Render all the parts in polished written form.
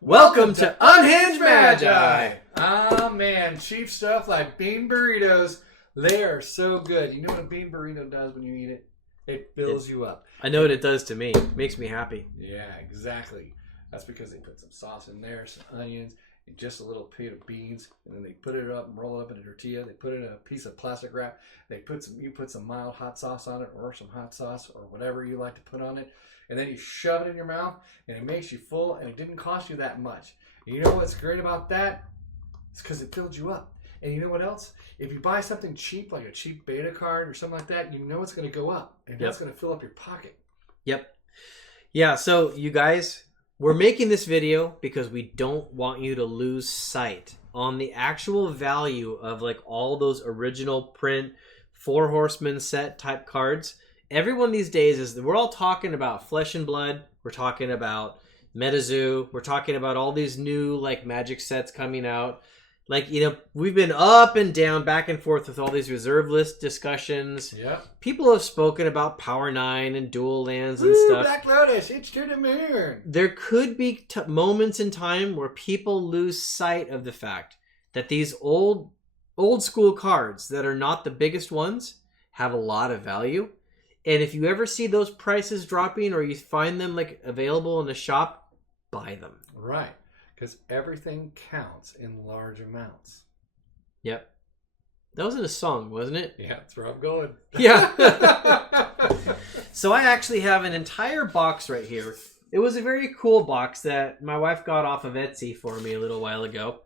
Welcome to Unhinged Magi! Ah man, cheap stuff like bean burritos. They are so good. You know what a bean burrito does when you eat it? It fills you up. I know what it does to me. It makes me happy. Yeah, exactly. That's because they put some sauce in there, some onions, and just a little bit of beans, and then they put it up and roll it up in a tortilla. They put it in a piece of plastic wrap. You put some mild hot sauce on it, or some hot sauce, or whatever you like to put on it, and then you shove it in your mouth, and it makes you full, and it didn't cost you that much. And you know what's great about that? It's because it filled you up. And you know what else? If you buy something cheap, like a cheap Beta card or something like that, you know it's going to go up, and that's going to fill up your pocket. Yep. Yeah, so you guys, we're making this video because we don't want you to lose sight on the actual value of like all those original print Four Horsemen set type cards. Everyone these days we're all talking about Flesh and Blood. We're talking about MetaZoo. We're talking about all these new like Magic sets coming out. Like, you know, we've been up and down, back and forth with all these reserve list discussions. Yep. People have spoken about Power 9 and dual lands and stuff. Black Lotus, it's to the moon. There could be moments in time where people lose sight of the fact that these old school cards that are not the biggest ones have a lot of value. And if you ever see those prices dropping or you find them like available in the shop, buy them. Right. Because everything counts in large amounts. Yep. That was in a song, wasn't it? Yeah, that's where I'm going. Yeah. So I actually have an entire box right here. It was a very cool box that my wife got off of Etsy for me a little while ago.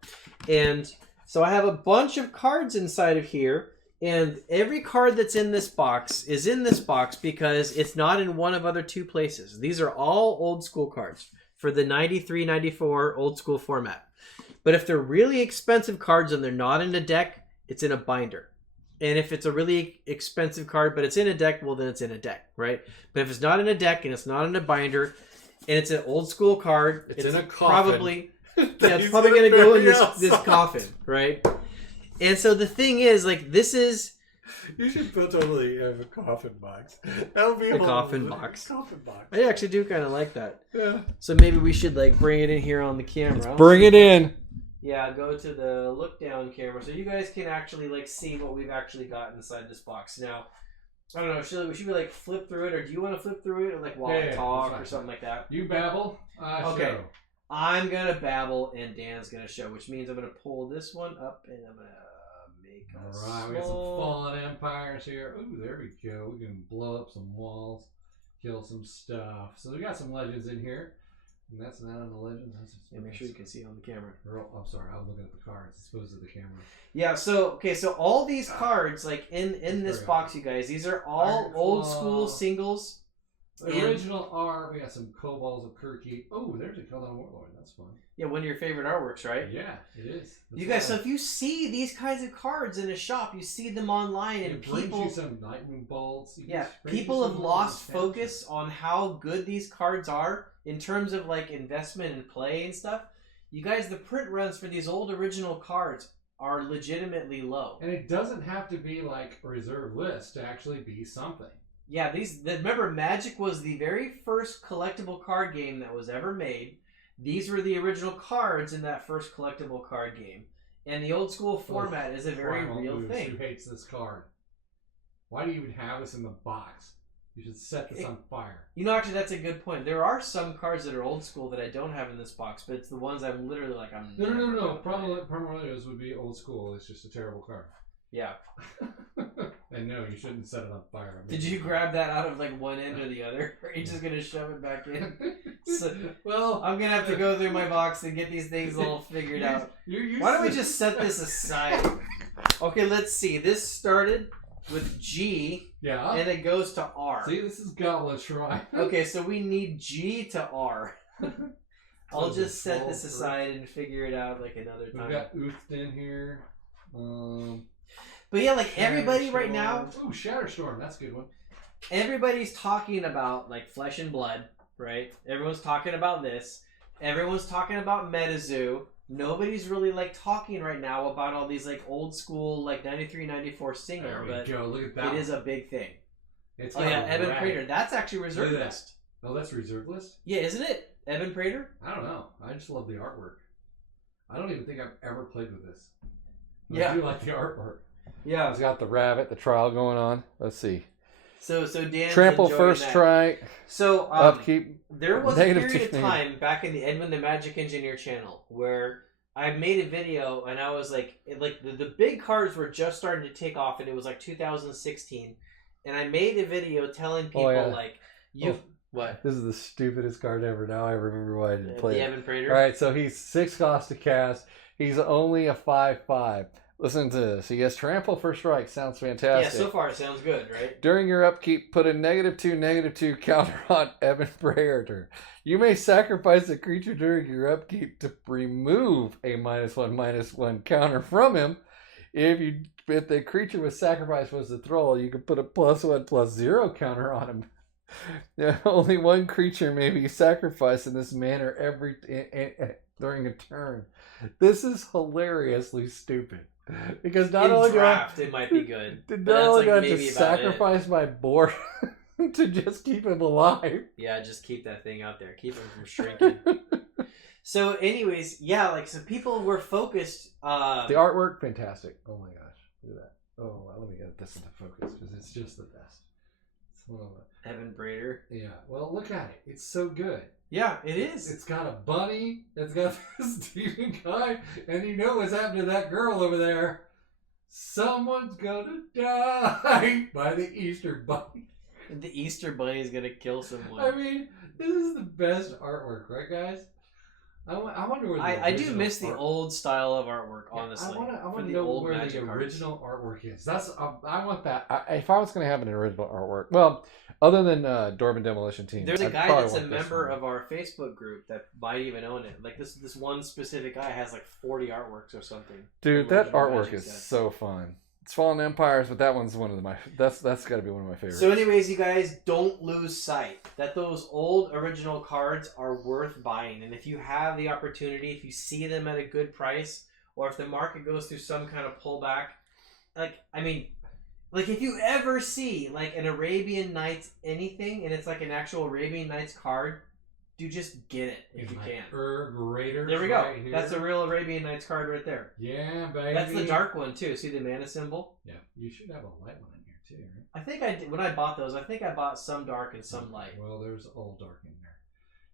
And so I have a bunch of cards inside of here. And every card that's in this box is in this box because it's not in one of other two places. These are all old school cards for the 93-94 old school format. But if they're really expensive cards and they're not in a deck, it's in a binder. And if it's a really expensive card but it's in a deck, well then it's in a deck, right? But if it's not in a deck and it's not in a binder and it's an old school card, it's in a coffin. Probably it's probably going to go in this coffin, right? And so the thing is, like, this is... You should totally have a coffin box. That would be a coffin box. Coffin box. I actually do kind of like that. Yeah. So maybe we should, like, bring it in here on the camera. Let's bring it in. Yeah, go to the look down camera so you guys can actually, like, see what we've actually got inside this shoebox. Now, I don't know, should we, like, flip through it, or do you want to flip through it, or, like, while I talk, or something like that? You babble, okay. show. I'm going to babble, and Dan's going to show, which means I'm going to pull this one up, and I'm going to... Alright, we got some fallen empires here. Ooh, there we go. We can blow up some walls, kill some stuff. So we got some legends in here. And that's not on the legends. Yeah, make sure you can see on the camera. I'm sorry, I'm looking at the cards as opposed to the camera. Yeah, so all these cards, like in this box, you guys, these are all old school singles. The original art, we got some Kobolds of Kirky. Oh, there's a Keldon Warlord. That's fun. Yeah, one of your favorite artworks, right? Yeah, it is. You guys, so if you see these kinds of cards in a shop, you see them online, and people... brings you some Nightwing Bolts. Yeah, people have lost focus on how good these cards are in terms of, like, investment and play and stuff. You guys, the print runs for these old original cards are legitimately low. And it doesn't have to be, like, a reserve list to actually be something. Yeah, remember, Magic was the very first collectible card game that was ever made. These were the original cards in that first collectible card game. And the old school format is a very real thing. Who hates this card? Why do you even have this in the box? You should set this on fire. You know, actually, that's a good point. There are some cards that are old school that I don't have in this box, but it's the ones I'm literally like, No. Permanent would be old school. It's just a terrible card. Yeah. And no, you shouldn't set it on fire. Did you grab that out of like one end or the other? Or are you just going to shove it back in? So, well, I'm going to have to go through my box and get these things all figured out. Why don't we just set this aside? Okay, let's see. This started with G. Yeah. And it goes to R. See, this is Gauntlet Shrine. Okay, so we need G to R. I'll just set this aside and figure it out like another time. We've got Uth in here. But yeah, like everybody right now... Ooh, Shatterstorm. That's a good one. Everybody's talking about like Flesh and Blood, right? Everyone's talking about this. Everyone's talking about MetaZoo. Nobody's really like talking right now about all these like old school like 93-94 single. There we but go. Look at that. It is a big thing. It's yeah, Evan Prater. That's actually reserve list. Oh, that's reserve list? Yeah, isn't it? Evan Prater? I don't know. I just love the artwork. I don't even think I've ever played with this. But Yeah. I do like the artwork. Yeah. It's got the rabbit, the trial going on. Let's see. So Dan's Trample enjoying first that. strike. So Upkeep. there was Negative a period of 2. time back in the Edwin the Magic Engineer channel where I made a video and I was like the big cards were just starting to take off, and it was like 2016, and I made a video telling people what? This is the stupidest card ever. Now I remember why I didn't play the it. Evan Prater. All right, so he's 6 cost to cast. He's only a 5/5. Listen to this. He has trample first strike. Sounds fantastic. Yeah, so far it sounds good, right? During your upkeep, put a -2/-2 counter on Evan Prater. You may sacrifice a creature during your upkeep to remove a -1/-1 counter from him. If the creature was sacrificed was the troll, you could put a +1/+0 counter on him. Only one creature may be sacrificed in this manner during a turn. This is hilariously stupid. Because not only draft, it might be good. Not only do I have to sacrifice my board to just keep him alive. Yeah, just keep that thing out there. Keep him from shrinking. So anyways, yeah, so people were focused. The artwork, fantastic. Oh my gosh. Look at that. Oh, well, let me get this into focus because it's just the best. It's one of the... Evan Prater. Yeah. Well, look at it. It's so good. Yeah, it is. It's got a bunny. It's got this Stephen guy. And you know what's happened to that girl over there. Someone's gonna die by the Easter Bunny. The Easter Bunny is gonna kill someone. I mean, this is the best artwork, right, guys? I wonder where I do miss the old style of artwork, honestly. I want to know where the original artwork is. I want that. If I was going to have an original artwork, well, other than Dorman Demolition Team, there's a guy that's a member of our Facebook group that might even own it. Like this one specific guy has like 40 artworks or something. Dude, that artwork is so fun. It's Fallen Empires, but that one's one of my. That's got to be one of my favorites. So, anyways, you guys don't lose sight that those old original cards are worth buying, and if you have the opportunity, if you see them at a good price, or if the market goes through some kind of pullback, if you ever see like an Arabian Nights anything, and it's like an actual Arabian Nights card, do just get it if you can. There we go. Right, that's a real Arabian Nights card right there. Yeah, baby. That's the dark one too. See the mana symbol? Yeah. You should have a light one in here too, right? I think I did. When I bought those, I think I bought some dark and some light. Well, there's all dark in there.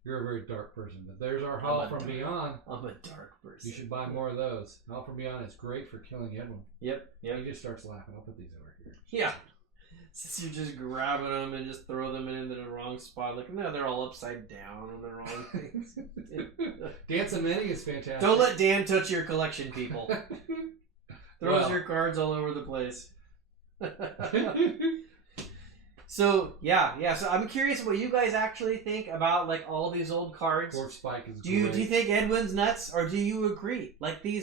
You're a very dark person, but there's our Hall from Beyond. I'm a dark person. You should buy more of those. Hall from Beyond is great for killing Edwin. Yep. He just starts laughing. I'll put these over here. Yeah. Since you're just grabbing them and just throw them into the wrong spot. Like, no, they're all upside down on the wrong things. Dancing Many is fantastic. Don't let Dan touch your collection, people. Throws your cards all over the place. So, yeah. So I'm curious what you guys actually think about, like, all these old cards. Fort Spike is do you think Edwin's nuts, or do you agree? Like, the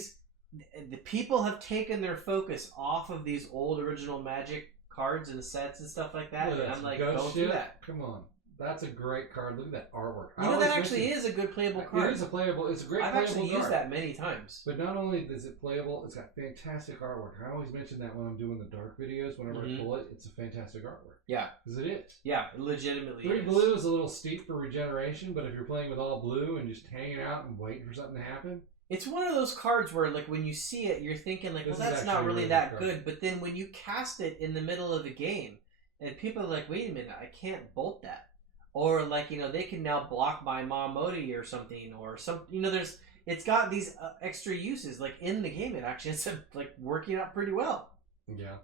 people have taken their focus off of these old original Magic cards and sets and stuff like that, and I'm like, don't do that. Come on, that's a great card. Look at that artwork. You know, that actually is a good playable card. It is a playable. It's a great. I've actually used that many times. But not only is it playable, it's got fantastic artwork. I always mention that when I'm doing the dark videos. Whenever I pull it, it's a fantastic artwork. Yeah, because it is. Yeah, it legitimately. 3 blue is a little steep for regeneration, but if you're playing with all blue and just hanging out and waiting for something to happen. It's one of those cards where, like, when you see it, you're thinking, like, well, that's not really that good. But then when you cast it in the middle of the game, and people are like, wait a minute, I can't bolt that. Or, like, you know, they can now block my Modi or something. Or some, you know, it's got these extra uses. Like, in the game, it actually ends up, like, working out pretty well. Yeah.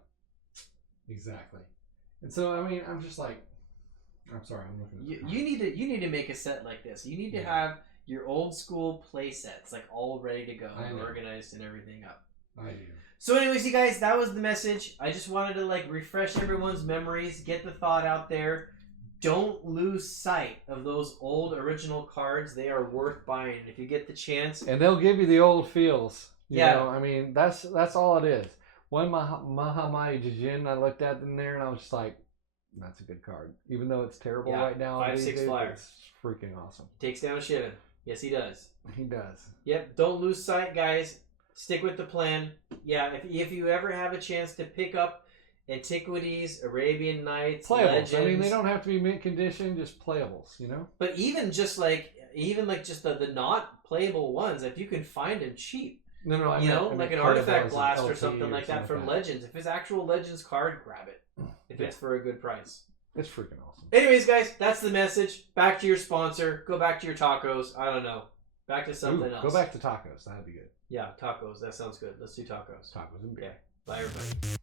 Exactly. And so, I mean, I'm just like, I'm sorry, I'm looking at you need to make a set like this. You need to have your old school play sets, like, all ready to go and organized and everything up. I do. So anyways, you guys, that was the message. I just wanted to, like, refresh everyone's memories, get the thought out there. Don't lose sight of those old original cards. They are worth buying if you get the chance. And they'll give you the old feels. You know, I mean, that's all it is. One Mahamai Jijin I looked at in there and I was just like, that's a good card. Even though it's terrible right now. 5/6 flyer. It's freaking awesome. Takes down Shivan. Yes, he does. He does. Yep. Don't lose sight, guys. Stick with the plan. Yeah, if you ever have a chance to pick up Antiquities, Arabian Nights, playables. Legends. I mean, they don't have to be mint condition, just playables, you know? But even just like, even like just the not playable ones, if you can find them cheap, No, I you meant- know, I meant like an part of artifact those blast or LT something like that from Legends. If it's actual Legends card, grab it. If it's for a good price. It's freaking awesome. Anyways, guys, that's the message. Back to your sponsor. Go back to your tacos. I don't know. Back to something else. Go back to tacos. That'd be good. Yeah, tacos. That sounds good. Let's do tacos. Tacos and beer. Okay. Bye, everybody.